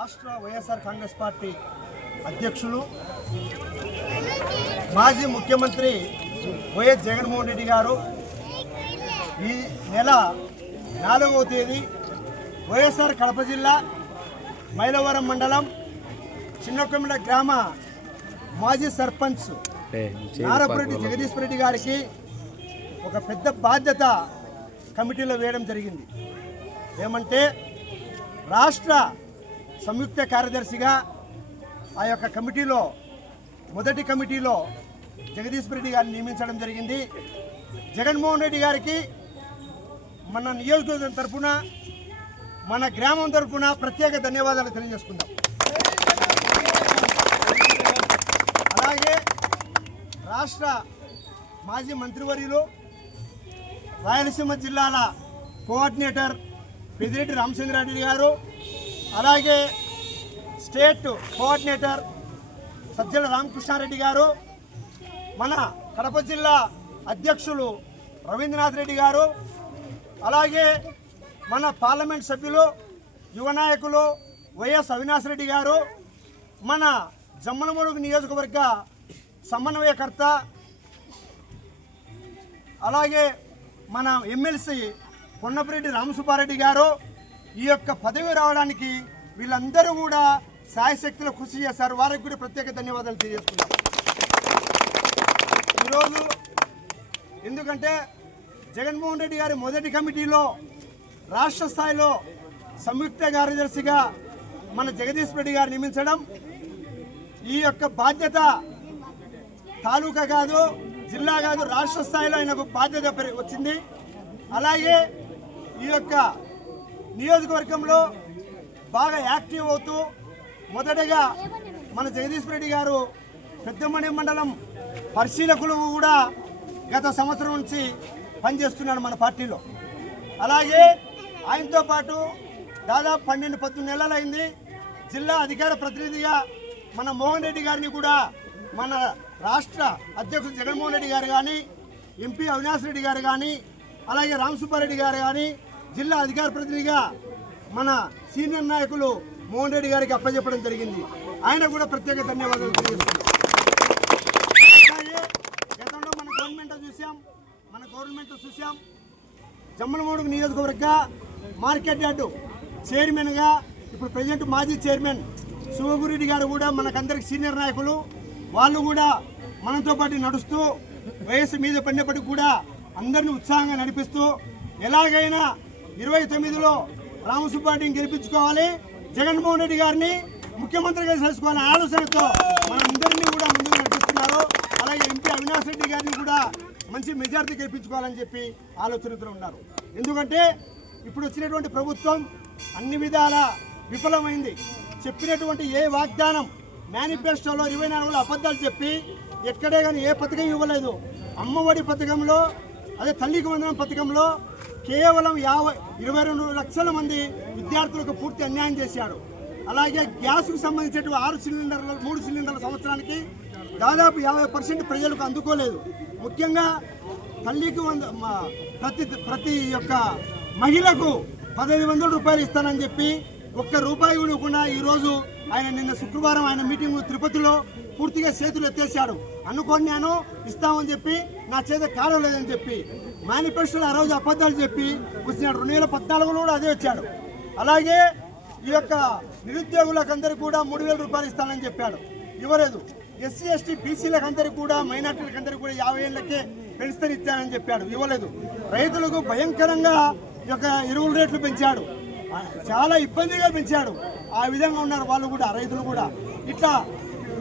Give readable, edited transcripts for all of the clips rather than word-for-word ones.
రాష్ట్ర వైఎస్ఆర్ కాంగ్రెస్ పార్టీ అధ్యక్షులు మాజీ ముఖ్యమంత్రి వైఎస్ జగన్మోహన్ రెడ్డి గారు ఈ నెల 4వ తేదీ వైఎస్ఆర్ కడప జిల్లా మైలవరం మండలం చిన్నకొమ్మిడ గ్రామ మాజీ సర్పంచ్ నారపురెడ్డి జగదీశ్వర్ రెడ్డి గారికి ఒక పెద్ద బాధ్యత కమిటీలో వేయడం జరిగింది. ఏమంటే రాష్ట్ర సంయుక్త కార్యదర్శిగా ఆ యొక్క కమిటీలో మొదటి కమిటీలో జగదీశ్వర్ రెడ్డి గారిని నియమించడం జరిగింది. జగన్మోహన్ రెడ్డి గారికి మన నియోజకవర్గం తరఫున మన గ్రామం తరఫున ప్రత్యేక ధన్యవాదాలు తెలియజేసుకుందాం. అలాగే రాష్ట్ర మాజీ మంత్రివర్యులు రాయలసీమ జిల్లాల కోఆర్డినేటర్ పెద్దిరెడ్డి రామచంద్రారెడ్డి గారు, అలాగే స్టేట్ కోఆర్డినేటర్ సజ్జల రామకృష్ణారెడ్డి గారు, మన కడప జిల్లా అధ్యక్షులు రవీంద్రనాథ్ రెడ్డి గారు, అలాగే మన పార్లమెంట్ సభ్యులు యువ నాయకులు వైఎస్ అవినాష్ రెడ్డి గారు, మన జమ్మలమడుగు నియోజకవర్గ సమన్వయకర్త, అలాగే మన ఎమ్మెల్సీ పొన్నపరెడ్డి రామసుబ్బారెడ్డి గారు ఈ యొక్క పదవి రావడానికి వీళ్ళందరూ కూడా సాయశక్తిలో కృషి చేశారు. వారికి కూడా ప్రత్యేక ధన్యవాదాలు తెలియజేస్తున్నారు. ఈరోజు ఎందుకంటే జగన్మోహన్ రెడ్డి గారి మొదటి కమిటీలో రాష్ట్ర స్థాయిలో సంయుక్త కార్యదర్శిగా మన జగదీశ్వర్ రెడ్డి గారు నియమించడం, ఈ యొక్క బాధ్యత తాలూకా కాదు, జిల్లా కాదు, రాష్ట్ర స్థాయిలో ఆయనకు బాధ్యత వచ్చింది. అలాగే ఈ యొక్క నియోజకవర్గంలో బాగా యాక్టివ్ అవుతూ మొదటగా మన జగదీశ్వర్ రెడ్డి గారు పెద్దమణి మండలం పరిశీలకులు కూడా గత సంవత్సరం నుంచి పనిచేస్తున్నాడు మన పార్టీలో. అలాగే ఆయనతో పాటు దాదాపు 12-13 నెలలైంది జిల్లా అధికార ప్రతినిధిగా మన మోహన్ రెడ్డి గారిని కూడా మన రాష్ట్ర అధ్యక్షుడు జగన్మోహన్ రెడ్డి గారు కానీ, ఎంపీ అవినాష్ రెడ్డి గారు కానీ, అలాగే రామసుబ్బారెడ్డి గారు కానీ జిల్లా అధికార ప్రతినిధిగా మన సీనియర్ నాయకులు మోహన్ రెడ్డి గారికి అప్పచెప్పడం జరిగింది. ఆయన కూడా ప్రత్యేక ధన్యవాదాలు తెలియజేస్తున్నాం. అలాగే గతంలో మన గవర్నమెంట్ చూసాం జమ్మలమడుగు నియోజకవర్గ మార్కెట్ యార్డు చైర్మన్గా ఇప్పుడు ప్రజెంట్ మాజీ చైర్మన్ శివగురెడ్డి గారు కూడా మనకందరికి సీనియర్ నాయకులు, వాళ్ళు కూడా మనతో పాటు నడుస్తూ వయసు మీద పడినప్పటికీ కూడా అందరినీ ఉత్సాహంగా నడిపిస్తూ ఎలాగైనా 29లో రామసుబ్బారెడ్డిని గెలిపించుకోవాలి, జగన్మోహన్ రెడ్డి గారిని ముఖ్యమంత్రిగా చేసుకోవాలనే ఆలోచనతో మనందరినీ కూడా ముందుకు నడిపిస్తున్నారు. అలాగే ఎంపీ అవినాష్ రెడ్డి గారిని కూడా మంచి మెజార్టీ గెలిపించుకోవాలని చెప్పి ఆలోచనతో ఉన్నారు. ఎందుకంటే ఇప్పుడు వచ్చినటువంటి ప్రభుత్వం అన్ని విధాల విఫలమైంది. చెప్పినటువంటి ఏ వాగ్దానం మేనిఫెస్టోలో 24లో అబద్ధాలు చెప్పి ఎక్కడే కానీ ఏ పథకం ఇవ్వలేదు. అమ్మఒడి పథకంలో, అదే తల్లికి వందనం పథకంలో కేవలం 22 లక్షల మంది విద్యార్థులకు పూర్తి అన్యాయం చేశాడు. అలాగే గ్యాస్కు సంబంధించిన 3 సిలిండర్ల సంవత్సరానికి దాదాపు 50% ప్రజలకు అందుకోలేదు. ముఖ్యంగా తల్లికి ప్రతి యొక్క మహిళకు 1500 రూపాయలు ఇస్తానని చెప్పి ఒక్క రూపాయి కూడా ఇవ్వకుండా ఈరోజు ఆయన నిన్న శుక్రవారం ఆయన మీటింగ్ తిరుపతిలో పూర్తిగా చేతులు ఎత్తేసాడు. అనుకోని నేను ఇస్తామని చెప్పి నా చేత కాడలేదని చెప్పి మేనిఫెస్టోలో ఆ రోజు అబద్ధాలు చెప్పి వచ్చినాడు. 2014లో కూడా అదే వచ్చాడు. అలాగే ఈ యొక్క నిరుద్యోగులకు అందరికీ కూడా 3000 రూపాయలు ఇస్తానని చెప్పాడు, ఇవ్వలేదు. ఎస్సీ ఎస్టీ బీసీలకు అందరికీ కూడా మైనార్టీలకు అందరికీ కూడా 50 ఏళ్ళకే పెన్షన్ ఇస్తానని చెప్పాడు, ఇవ్వలేదు. రైతులకు భయంకరంగా ఈ యొక్క ఎరువుల రేట్లు పెంచాడు, చాలా ఇబ్బందిగా పెంచాడు. ఆ విధంగా ఉన్నారు వాళ్ళు కూడా, రైతులు కూడా. ఇట్లా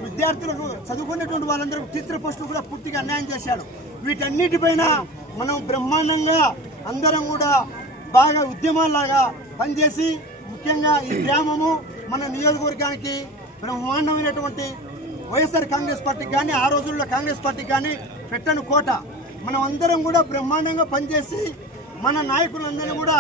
విద్యార్థులకు చదువుకునేటువంటి వాళ్ళందరూ టీచర్ పోస్టులు కూడా పూర్తిగా అన్యాయం చేశాడు. వీటన్నిటిపైన మనం బ్రహ్మాండంగా అందరం కూడా బాగా ఉద్యమాల్లాగా పనిచేసి ముఖ్యంగా ఈ గ్రామము మన నియోజకవర్గానికి బ్రహ్మాండమైనటువంటి వైఎస్ఆర్ కాంగ్రెస్ పార్టీకి కానీ ఆ రోజుల్లో కాంగ్రెస్ పార్టీకి కానీ పెట్టని కోట. మనం అందరం కూడా బ్రహ్మాండంగా పనిచేసి మన నాయకులందరినీ కూడా